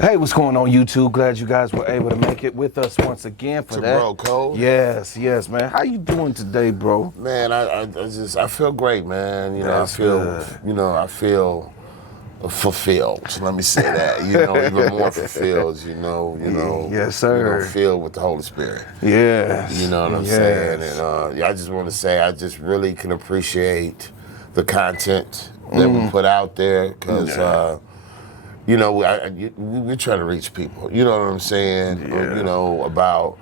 Hey, what's going on, YouTube? Glad you guys were able to make it with us once again for that. Bro, Cole. Yes, man. How you doing today, bro? Man, I feel great, man. That's good. I feel fulfilled. Let me say that. Even more fulfilled. Yes, sir. Filled with the Holy Spirit. Yes. You know what I'm saying? And I just want to say I just really can appreciate the content that we put out there because. We're trying to reach people. You know what I'm saying? Yeah. About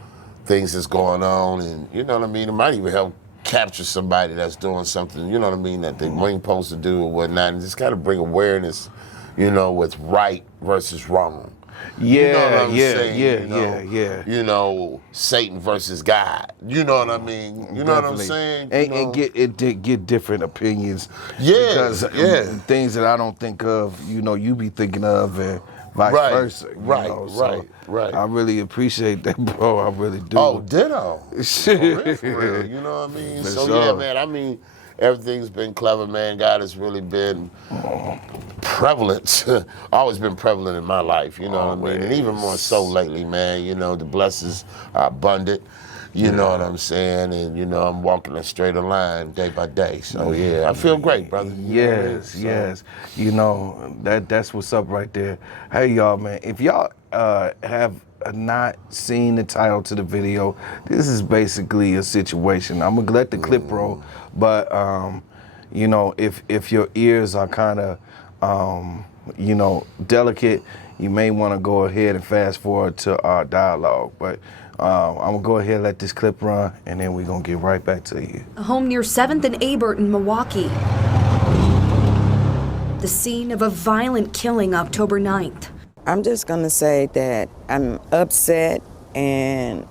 things that's going on, and you know what I mean. It might even help capture somebody that's doing something. You know what I mean, that they weren't supposed to do or whatnot, and just kind of bring awareness. With right versus wrong. Yeah, Satan versus God. You know what I mean? You know what I'm saying? And get different opinions. Yeah, because things that I don't think of, you be thinking of, and vice versa. Right. I really appreciate that, bro. I really do. Oh, ditto. For real. You know what I mean? Yeah, man. I mean, everything's been clever, man. God has really been prevalent. Always been prevalent in my life, you know what I mean? And even more so lately, man. The blessings are abundant. You know what I'm saying? And, I'm walking a straighter line day by day. So, I feel great, brother. Yes. That's what's up right there. Hey, y'all, man. If y'all have not seen the title to the video, this is basically a situation. I'm gonna let the clip roll, but if your ears are kind of delicate, you may want to go ahead and fast forward to our dialogue. But I'm gonna go ahead and let this clip run, and then we're gonna get right back to you. A home near 7th and Abert in Milwaukee. The scene of a violent killing October 9th. I'm just going to say that I'm upset and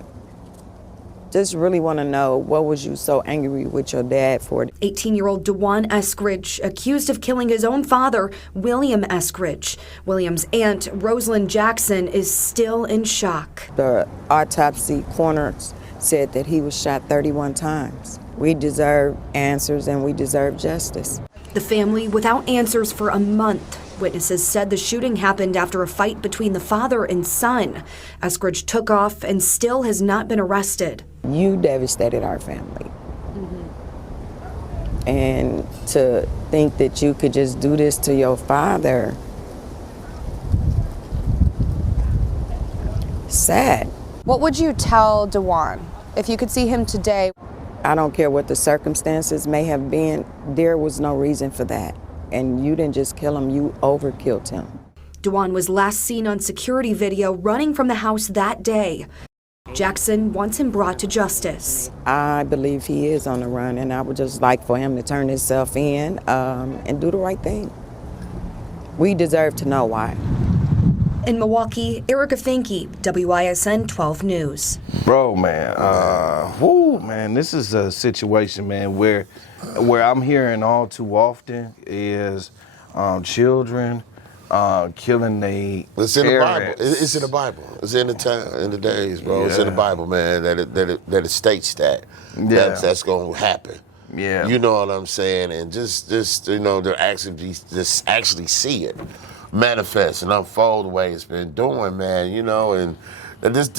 just really want to know, what was you so angry with your dad for? 18-year-old Dewan Eskridge, accused of killing his own father, William Eskridge. William's aunt, Rosalind Jackson, is still in shock. The autopsy coroners said that he was shot 31 times. We deserve answers and we deserve justice. The family without answers for a month. Witnesses said the shooting happened after a fight between the father and son. Eskridge took off and still has not been arrested. You devastated our family. And to think that you could just do this to your father, sad. What would you tell Dewan if you could see him today? I don't care what the circumstances may have been, there was no reason for that. And you didn't just kill him, you overkilled him. Dewan was last seen on security video running from the house that day. Jackson wants him brought to justice. I believe he is on the run, and I would just like for him to turn himself in and do the right thing. We deserve to know why. In Milwaukee, Erica Finke, WISN 12 News. Bro, man, man, this is a situation, man, where I'm hearing all too often is children killing their It's in the Bible. parents. It's in the Bible. It's in the days, bro. It's in the Bible, man. That it states that that's going to happen. Yeah. You know what I'm saying? And just they're actually see it manifest and unfold the way it's been doing, man. And this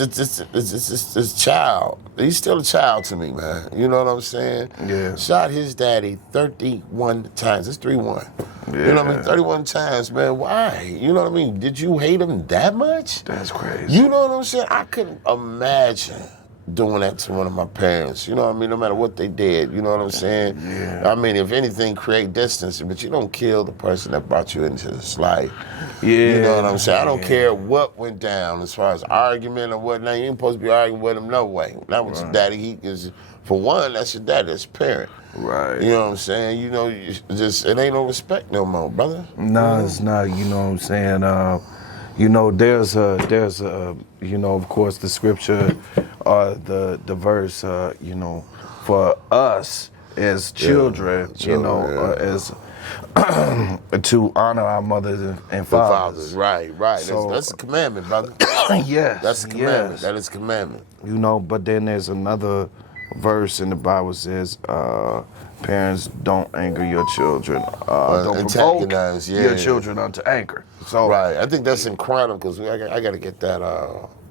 child, he's still a child to me, man. You know what I'm saying? Yeah. Shot his daddy 31 times. It's 3-1. Yeah. You know what I mean? 31 times, man. Why? You know what I mean? Did you hate him that much? That's crazy. You know what I'm saying? I couldn't imagine doing that to one of my parents. You know what I mean? No matter what they did. You know what I'm saying? Yeah. I mean, if anything, create distance, but you don't kill the person that brought you into this life. Yeah. You know what I'm saying? I don't care what went down as far as argument or whatnot. You ain't supposed to be arguing with him no way. That was your daddy. He is, for one, that's your daddy. That's your parent. Right. You know what I'm saying? It ain't no respect no more, brother. No, it's not. You know what I'm saying? There's a of course, the scripture, the verse, for us as children, as to honor our mothers and fathers. Right. So, that's a commandment, brother. Yes. That's a commandment. Yes. That is a commandment. But then there's another verse in the Bible says, parents, don't anger your children. Don't provoke antagonize, your children unto anger. So Right. I think that's in Chronicles. I got to get that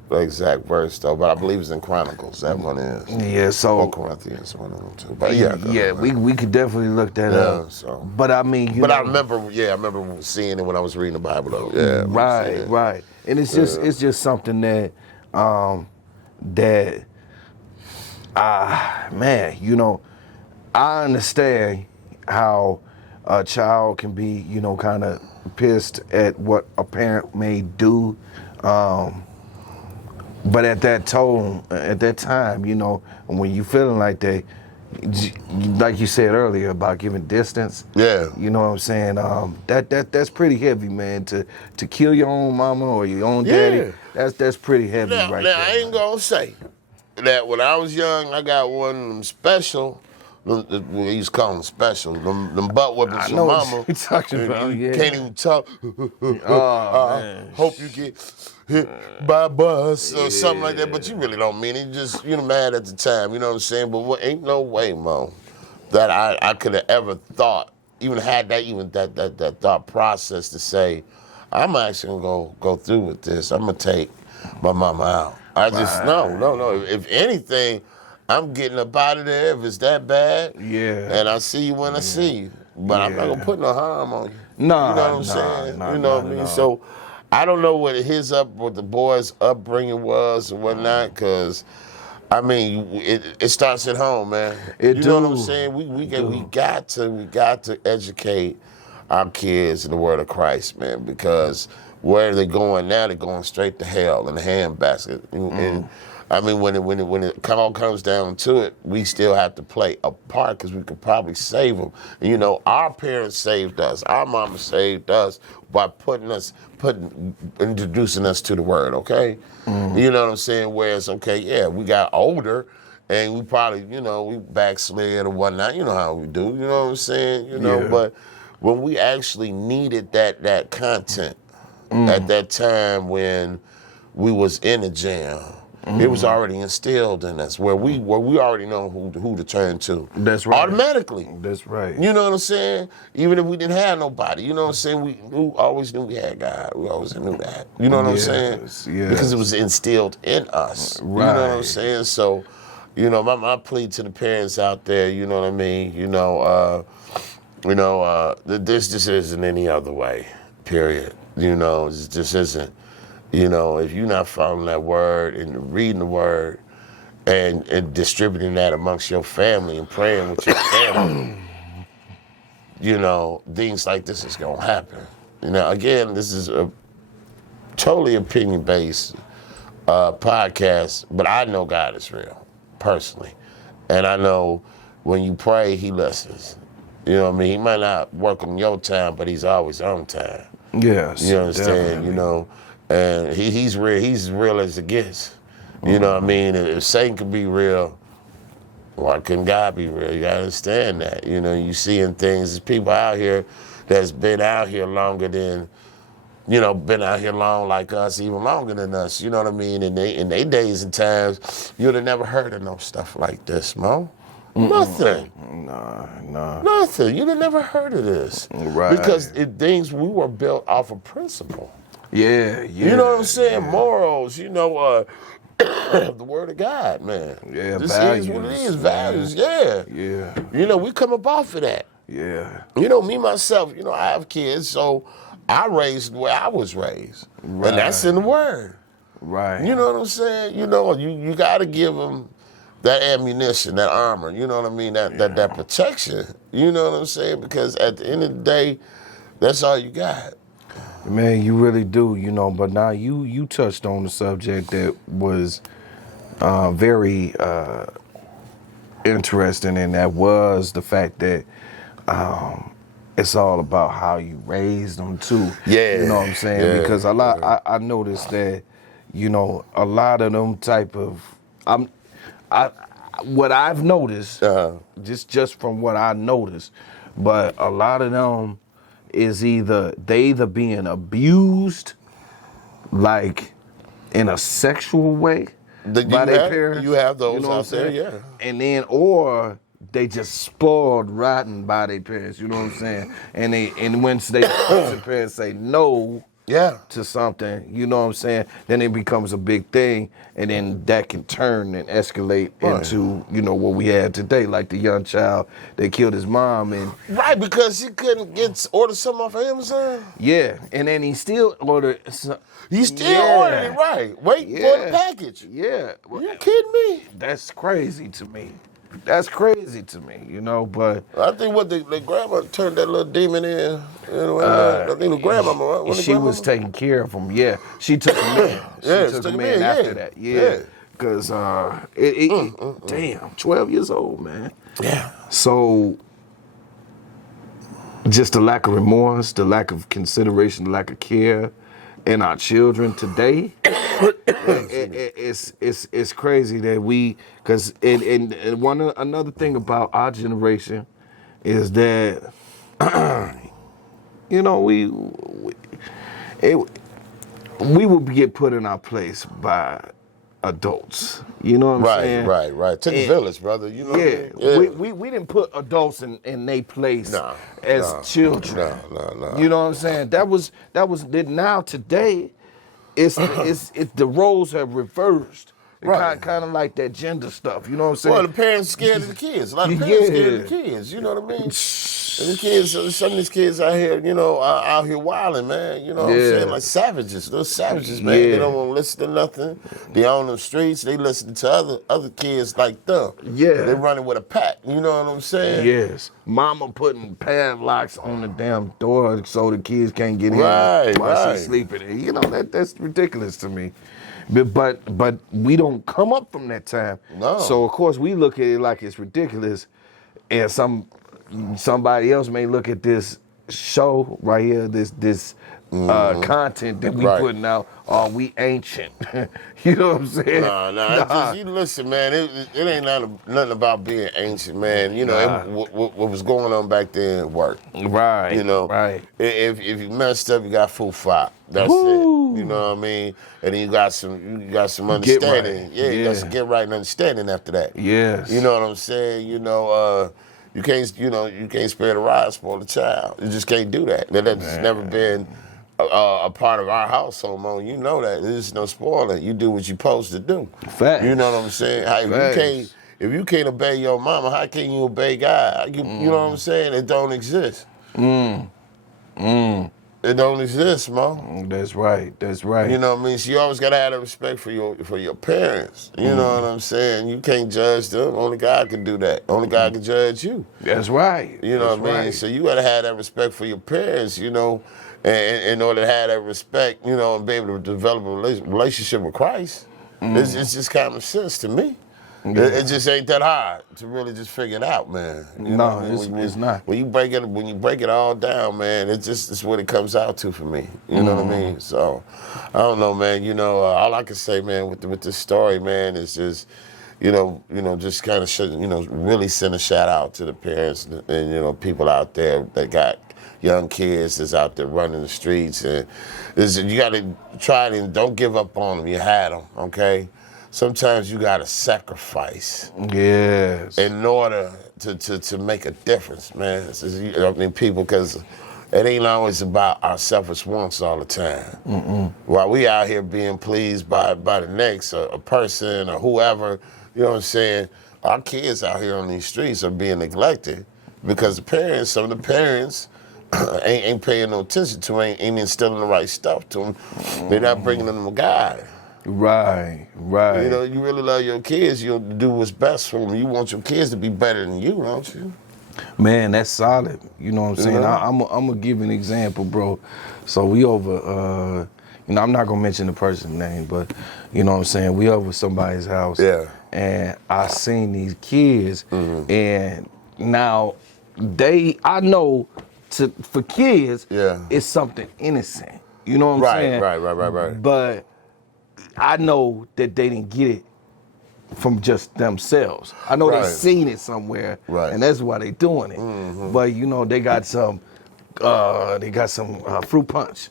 the exact verse though, but I believe it's in Chronicles. That one is. yeah, so Or Corinthians, one of them too. But yeah, we could definitely look that up. So. But I mean, you But know, I remember seeing it when I was reading the Bible though. Yeah. right, and it's just something that man, you know, I understand how a child can be, you know, kind of pissed at what a parent may do, but at that time, you know, when you feeling like that, like you said earlier about giving distance. Yeah. You know what I'm saying? That's pretty heavy, man. To kill your own mama or your own daddy, that's pretty heavy Now, right there. I ain't gonna say that when I was young, I got one of them special. We used to call them special. Them butt whippings I from know mama. what you're talking about. You Yeah. can't even talk. Man. Hope you get hit by a bus or something like that. But you really don't mean it. You're mad at the time. You know what I'm saying? But ain't no way, Mo, that I could have ever thought, that thought process to say, I'm actually gonna go through with this. I'm gonna take my mama out. I just no. If anything, I'm getting up out of there if it's that bad. Yeah. And I see you when I see you. But I'm not gonna put no harm on you. Nah, you know what I'm saying? You know what I mean? So I don't know what the boys' upbringing was and whatnot, because I mean, it starts at home, man. You know what I'm saying? We got to educate our kids in the word of Christ, man, because where are they going now? They're going straight to hell in the handbasket. And I mean, when it all comes down to it, we still have to play a part because we could probably save them. And, you know, our parents saved us. Our mama saved us by introducing us to the word, okay? You know what I'm saying? Whereas, we got older and we probably, you know, we backslid or whatnot. You know how we do, you know what I'm saying? You know, but when we actually needed that content at that time when we was in a jam, it was already instilled in us where we already know who to turn to. That's right. Automatically. That's right. You know what I'm saying? Even if we didn't have nobody, you know what I'm saying? We always knew we had God. We always knew that. You know what I'm saying? Yes. Because it was instilled in us. Right. You know what I'm saying? So, you know, my plea to the parents out there, you know what I mean? This just isn't any other way, period. You know, it just isn't. You know, if you're not following that word and reading the word and distributing that amongst your family and praying with your family, you know, things like this is going to happen. You know, again, this is a totally opinion-based podcast, but I know God is real, personally. And I know when you pray, he listens. You know what I mean? He might not work on your time, but he's always on time. Yes. You understand? Definitely. You know, and he's real. He's as real as it gets. You know what I mean? If Satan can be real, why couldn't God be real? You gotta understand that. You know, you seeing things. There's people out here that's been out here longer than, you know, been out here long like us, even longer than us. You know what I mean? In they days and times, you'd have never heard of no stuff like this, Mo. Nothing. Nah. Nothing. You'd have never heard of this. Right. Because we were built off of principle. Yeah. You know what I'm saying? Morals, you know, the word of God, man. Yeah, this values, is what it is, man. values, yeah. Yeah. You know, we come up off of that. Yeah. You know, me, myself, you know, I have kids, so I raised the way I was raised. Right. And that's in the word. Right. You know what I'm saying? You know, you got to give them that ammunition, that armor, you know what I mean? That protection, you know what I'm saying? Because at the end of the day, that's all you got. Man, you really do, you know, but now you touched on the subject that was very interesting, and that was the fact that it's all about how you raise them too. Yeah. You know what I'm saying? Yeah. Because I noticed that, you know, a lot of them type of, what I've noticed, just from what I noticed, but a lot of them is either being abused, like in a sexual way, by their parents. You have those you know what I'm out there, saying? yeah. And then, or they just spoiled rotten by their parents. You know what I'm saying? And once their parents say no to something, you know what I'm saying? Then it becomes a big thing, and then that can turn and escalate into, you know, what we had today, like the young child that killed his mom and Right, because he couldn't order something off of Amazon. and then he still ordered. He still ordered it, right? Waiting for the package. Yeah, You kidding me? that's crazy to me. That's crazy to me, you know. But I think what the grandma turned that little demon in. You know, I think the grandmama, right? Wasn't the she was grandmama? taking care of him. Yeah, she took him in. Yeah, She took him in after that. Yeah, because damn, 12 years old, man. Yeah. So just the lack of remorse, the lack of consideration, the lack of care in our children today. It's crazy that because another thing about our generation is that you know we will get put in our place by adults. You know what I'm saying? Right. Took a village, brother. You know what I mean? We didn't put adults in their place as children. No. You know what I'm saying? That was now today. It's the roles have reversed. Right. Kind of like that gender stuff. You know what I'm saying? Well, the parents scared of the kids. A lot of parents scared of the kids. You know what I mean? And the kids, some of these kids out here, you know, are out here wilding, man. You know what I'm saying? Like savages. Those savages, man. They don't want to listen to nothing. They on the streets. They listen to other kids like them. Yeah. They running with a pack. You know what I'm saying? Yes. Mama putting padlocks on the damn door so the kids can't get in Right, while she's sleeping. You know, that's ridiculous to me. But we don't come up from that time. No. So of course we look at it like it's ridiculous, and somebody else may look at this show right here, this content that we putting out. Oh, we ancient. You know what I'm saying? Nah. You listen, man. It ain't nothing about being ancient, man. You know what was going on back then worked. Right. You know. Right. If you messed up, you got full fight. That's it. You know what I mean? And then you got some understanding. Right. Yeah, you got some get right and understanding after that. Yes. You know what I'm saying? You know, you can't spare the rod, spoil the child. You just can't do that. That's never been a part of our household, man. You know that. There's no spoiling. You do what you're supposed to do. Facts. You know what I'm saying? If you can't obey your mama, how can you obey God? You know what I'm saying? It don't exist. It don't exist, Mo. That's right. You know what I mean? So you always gotta have that respect for your parents. You know what I'm saying? You can't judge them. Only God can do that. Only God can judge you. That's right. You know what I mean? Right. So you gotta have that respect for your parents, you know, and in order to have that respect, you know, and be able to develop a relationship with Christ. It's just common sense to me. Yeah. It just ain't that hard to really just figure it out, man. You know what I mean? It's not. When you break it all down, man, it's what it comes out to for me. You know what I mean? So, I don't know, man. You know, all I can say, man, with this story, man, is just, you know, just kind of, really send a shout out to the parents and you know, people out there that got young kids that's out there running the streets, and you got to try it and don't give up on them. You had them, okay? Sometimes you gotta sacrifice. Yes. In order to make a difference, man. I mean, people, because it ain't always about our selfish wants all the time. While we out here being pleased by the next, a person or whoever, you know what I'm saying? Our kids out here on these streets are being neglected because some of the parents ain't paying no attention to, ain't instilling the right stuff to them. They're not bringing them a guide. Right. You know, you really love your kids. You'll do what's best for them. You want your kids to be better than you, don't you? Man, that's solid. You know what I'm saying? know? I'm gonna give an example, bro. So we over, you know, I'm not gonna mention the person's name, but you know what I'm saying? We over somebody's house. Yeah. And I seen these kids, and now I know for kids, it's something innocent. You know what I'm saying? Right. But I know that they didn't get it from just themselves. I know they seen it somewhere, and that's why they doing it. But you know, they got some fruit punch,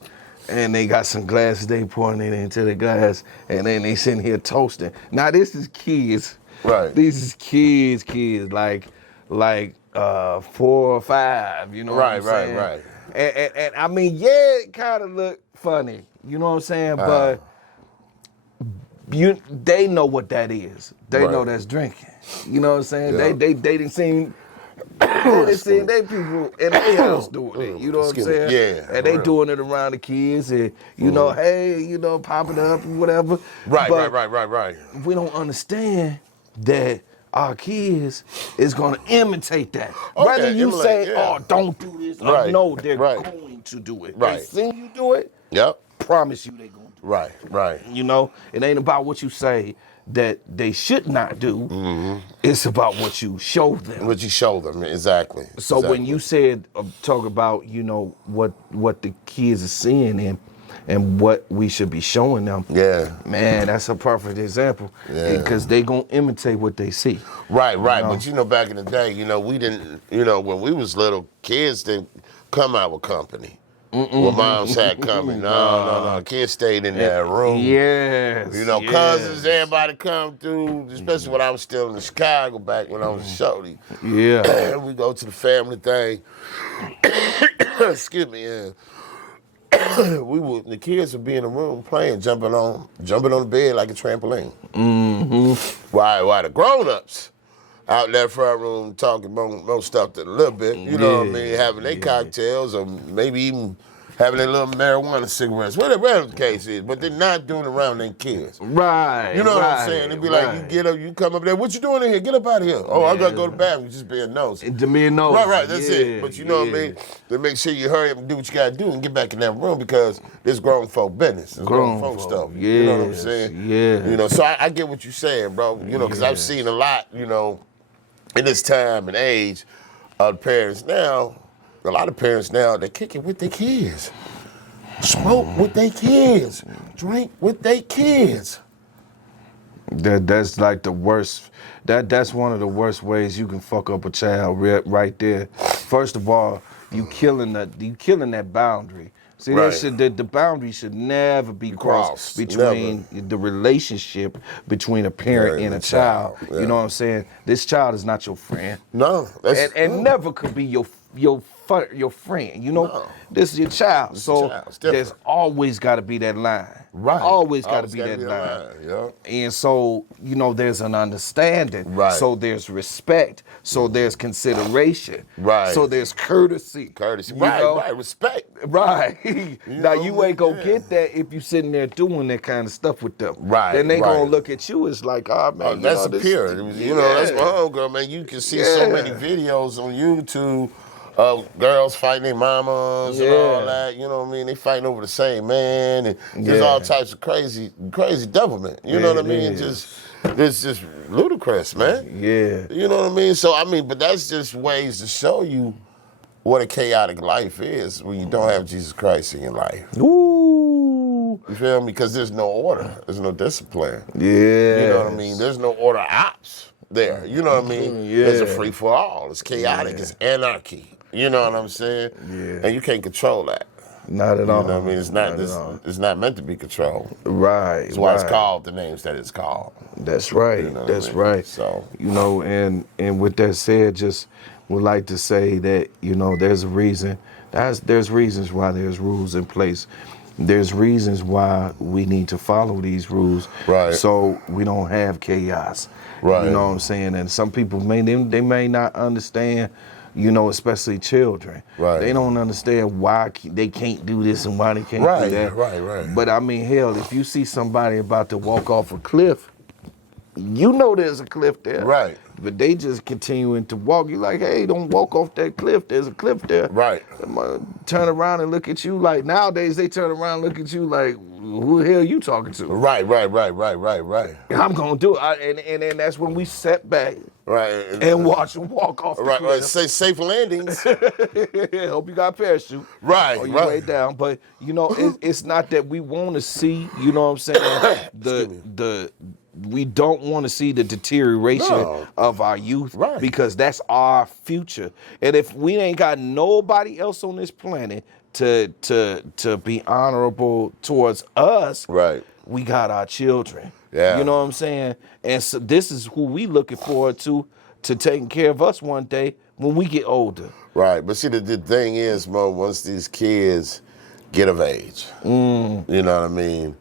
and they got some glasses, they pouring it into the glass, and then they sitting here toasting. Now this is kids. Right. These is kids, like 4 or 5, you know what I'm saying? Right. And I mean, yeah, it kind of look funny, you know what I'm saying? But they know what that is. They know that's drinking. You know what I'm saying? Yeah. They didn't seen. They seen they people in their house doing it. You know what I'm saying? Yeah. And they doing it around the kids, and you know, hey, you know, pop it up and whatever. Right. We don't understand that our kids is gonna imitate that. Whether you say, "Oh, don't do this," or no, they're going to do it. Right. They see you do it. Yep. Promise you they gonna do it. Right. You know, it ain't about what you say that they should not do. It's about what you show them. What you show them, exactly. So when you said talk about, you know, what the kids are seeing and what we should be showing them. Yeah. Man, that's a perfect example. Yeah. Because they gonna imitate what they see. Right. You know? But you know, back in the day, you know, we didn't, you know, when we was little, kids didn't come out with company. Well, moms had company. No. Kids stayed in their room. Yes. You know, cousins, everybody come through, especially when I was still in Chicago back when I was a shorty. Yeah. We go to the family thing. Excuse me, yeah. The kids would be in the room playing, jumping on the bed like a trampoline. While the grown-ups out in that front room talking more stuff than a little bit, you know what I mean, having their cocktails or maybe even having their little marijuana cigarettes, whatever the case is, but they're not doing it around their kids. Right. You know what I'm saying? They'd be like, you get up, you come up there, what you doing in here? Get up out of here. Oh, I gotta go to the bathroom, just being nosy. To me, no. Right, that's it. But you know what I mean? To make sure you hurry up and do what you gotta do and get back in that room because this grown folk business. It's grown folk stuff. You know what I'm saying? Yeah. You know, so I get what you're saying, bro. You know, because I've seen a lot, you know, in this time and age of parents now, a lot of parents now, they kick it with their kids. Smoke with their kids. Drink with their kids. That's like the worst. That's one of the worst ways you can fuck up a child right there. First of all, you killing that boundary. See, the boundary should never be crossed between the relationship between a parent and a child. Yeah. You know what I'm saying? This child is not your friend. No, and never could be your friend. You know, this is your child. So there's always got to be that line. Right. Always got to be that line. Yeah. And so, you know, there's an understanding. Right. So there's respect. So there's consideration. Right. So there's courtesy. Right. Respect. Right. Now you ain't gonna get that if you sitting there doing that kind of stuff with them. Right. Then they gonna look at you as like, oh man, that's you know, pure. You know, that's my homegirl, man. You can see so many videos on YouTube of girls fighting their mamas and all that. You know what I mean? They fighting over the same man, and there's all types of crazy devilment. You know what I mean? It's just ludicrous, man. Yeah. You know what I mean? So I mean, but that's just ways to show you what a chaotic life is when you don't have Jesus Christ in your life. Ooh. You feel me? Because there's no order. There's no discipline. Yeah. You know what I mean? There's no order ops there. You know what I mean? It's a free-for-all. It's chaotic. It's anarchy. You know what I'm saying? Yeah. And you can't control that. Not at all. You know what I mean? It's not meant to be controlled. Right. That's why it's called the names that it's called. That's right. You know That's what I mean? right. So, you know, and with that said, just would like to say that, you know, there's a reason. There's reasons why there's rules in place. There's reasons why we need to follow these rules. Right. So we don't have chaos. Right. You know what I'm saying? And some people they may not understand, you know, especially children. Right. They don't understand why they can't do this and why they can't do that. Right. But I mean, hell, if you see somebody about to walk off a cliff, you know there's a cliff there. Right. But they just continuing to walk. You like, hey, don't walk off that cliff. There's a cliff there. Right. Turn around and look at you like, nowadays they turn around and look at you like, who the hell you talking to? Right. I'm going to do it. And that's when we sat back Right. and watch them walk off the Right. cliff. Say safe landings. Hope you got a parachute. Right. Or you way down. But, you know, it's not that we want to see, you know what I'm saying, we don't want to see the deterioration No. of our youth, Right. because that's our future. And if we ain't got nobody else on this planet to be honorable towards us, Right. we got our children. Yeah. You know what I'm saying? And so this is who we looking forward to taking care of us one day when we get older. Right, but see, the thing is, Mo, once these kids get of age, you know what I mean,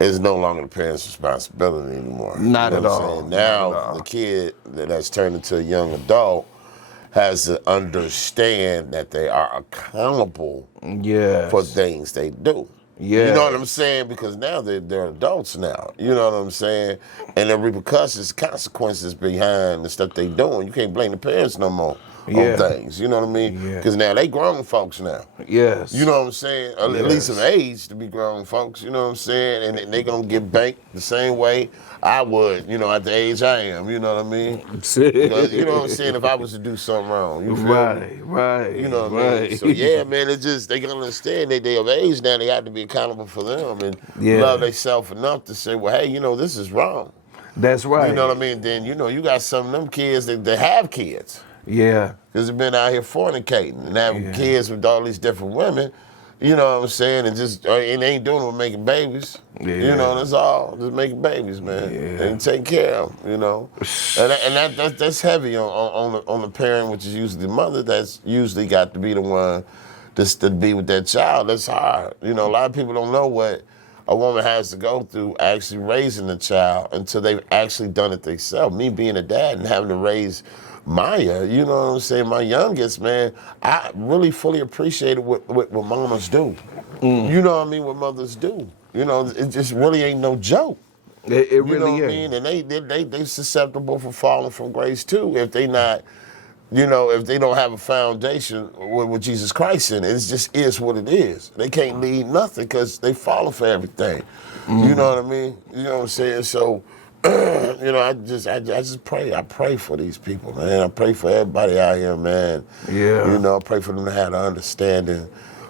it's no longer the parents' responsibility anymore. Not You at know what I'm all. saying? Not Now, at all. the kid that's turned into a young adult has to understand that they are accountable Yes. for things they do. Yeah. You know what I'm saying? Because now they're adults now. You know what I'm saying? And the repercussions, consequences behind the stuff they doing. You can't blame the parents no more Yeah. on things. You know what I mean? Yeah. Because now they grown folks now. Yes. You know what I'm saying? At least of Yes. age to be grown folks. You know what I'm saying? And they gonna get banked the same way I would. You know, at the age I am. You know what I mean? Because, you know what I'm saying? If I was to do something wrong, you feel me? Right. You know what I mean? So yeah, man, it's just they gonna understand they of age now. They have to be accountable for them and Yeah. love themselves enough to say, well, hey, you know, this is wrong. That's right. You know what I mean? Then you know you got some of them kids that have kids Yeah. because they've been out here fornicating and having Yeah. kids with all these different women. You know what I'm saying? And just and they ain't doing it with making babies. Yeah. You know, that's all. Just making babies, man, Yeah. and take care of them. You know, and that's heavy on the parent, which is usually the mother. That's usually got to be the one just to be with that child. That's hard. You know, a lot of people don't know what a woman has to go through actually raising a child until they've actually done it themselves. Me being a dad and having to raise Maya, you know what I'm saying, my youngest, man, I really fully appreciated what mamas do. You know what I mean, what mothers do. You know, it just really ain't no joke. It You really know what I is. mean? And they susceptible for falling from grace too if they not, you know, if they don't have a foundation with Jesus Christ in it. It just is what it is. They can't lead nothing because they falling for everything. You know what I mean? You know what I'm saying? So, you know, I just pray. I pray for these people, man. I pray for everybody out here, man. Yeah. You know, I pray for them to have the understanding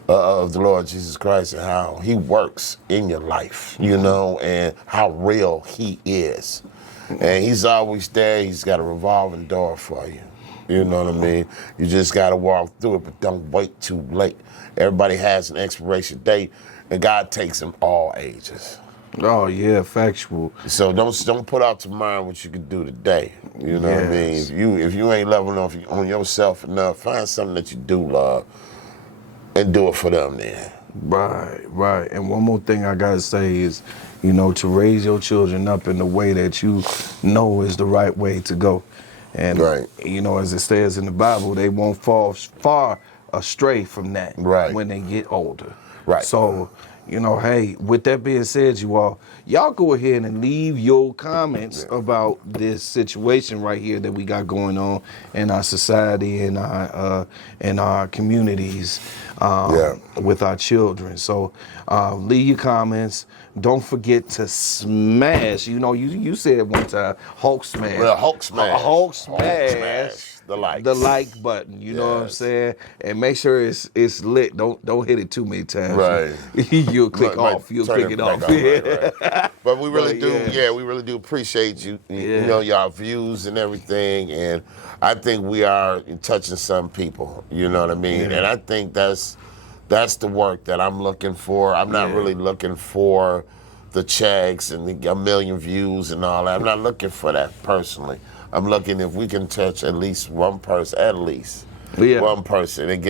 of the Lord Jesus Christ and how He works in your life, you know, and how real He is. And He's always there. He's got a revolving door for you. You know what I mean? You just got to walk through it, but don't wait too late. Everybody has an expiration date, and God takes them all ages. Oh yeah, factual. So don't put out tomorrow what you can do today. You know what I mean? Yes. If you ain't loving on yourself enough, find something that you do love and do it for them then. Right. And one more thing I gotta say is, you know, to raise your children up in the way that you know is the right way to go. And Right. you know, as it says in the Bible, they won't fall far astray from that Right. when they get older. Right. So, you know, hey, with that being said, y'all go ahead and leave your comments about this situation right here that we got going on in our society and our communities with our children. So leave your comments. Don't forget to smash. You know, you said one time, Hulk smash. Well, Hulk smash. Hulk smash. The like. The like button, you know what I'm Yes. saying? And make sure it's lit. Don't hit it too many times. Right. You'll click Might off. You'll turn click it off. back on, right. But we really But, do, we really do appreciate you, Yeah. you know, your views and everything. And I think we are touching some people, you know what I mean? Yeah. And I think that's the work that I'm looking for. I'm not really looking for the checks and a million views and all that. I'm not looking for that personally. I'm looking if we can touch at least one person, Yeah. one person, and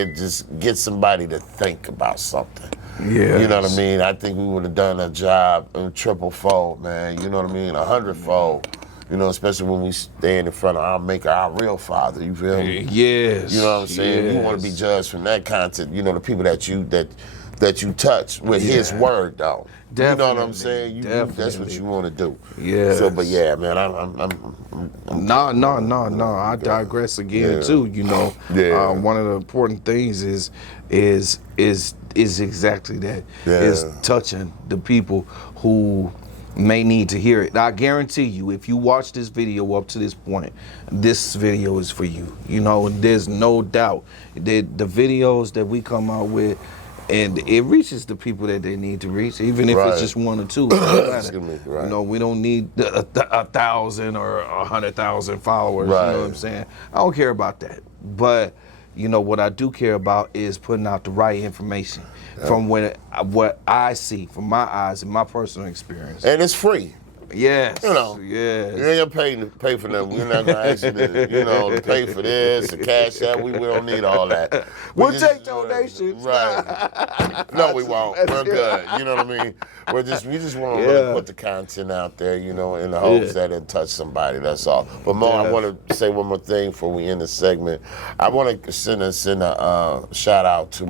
get somebody to think about something. Yes. You know what I mean? I think we would have done a job in triple fold, man. You know what I mean? 100-fold. You know, especially when we stand in front of our Maker, our real Father. You feel me? Yes. You know what I'm saying? You want to be judged from that content. You know, the people that you touch with His word, though. You know what I'm saying? You, that's what you want to do. Yeah. So, but yeah, man, I'm No. I digress again too. You know, Yeah. one of the important things is exactly that. Yeah. Is touching the people who may need to hear it. I guarantee you, if you watch this video up to this point, this video is for you. You know, there's no doubt that the videos that we come out with and it reaches the people that they need to reach, even if Right. it's just one or two. It don't matter. Excuse me, right. You know, we don't need 1,000 or 100,000 followers. Right. You know what I'm saying? I don't care about that. But you know what I do care about is putting out the right information from what I see from my eyes and my personal experience. And it's free. Yes. You know, Yes. you ain't gonna pay for them. We're not gonna ask you to pay for this, the cash out. We don't need all that. We'll take donations. Right. No, we won't. We're good. You know what I mean? We just want to really put the content out there, in the hopes that it touch somebody. That's all. But Mo, I want to say one more thing before we end the segment. I want to send a shout out to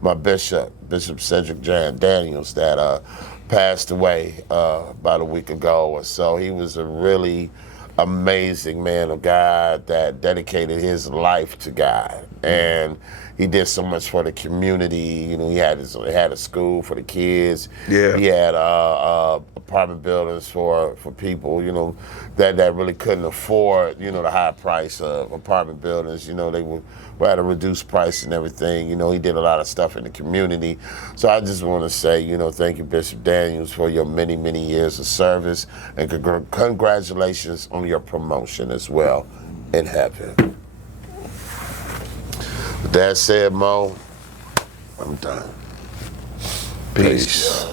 my Bishop Cedric Jan Daniels, that passed away about a week ago or so. He was a really amazing man of God that dedicated his life to God, and he did so much for the community. He had a school for the kids. Yeah. He had apartment buildings for people, that really couldn't afford, the high price of apartment buildings. They were at a reduced price and everything. He did a lot of stuff in the community. So I just want to say, thank you, Bishop Daniels, for your many, many years of service, and congratulations on your promotion as well in heaven. With that said, Mo, I'm done. Peace.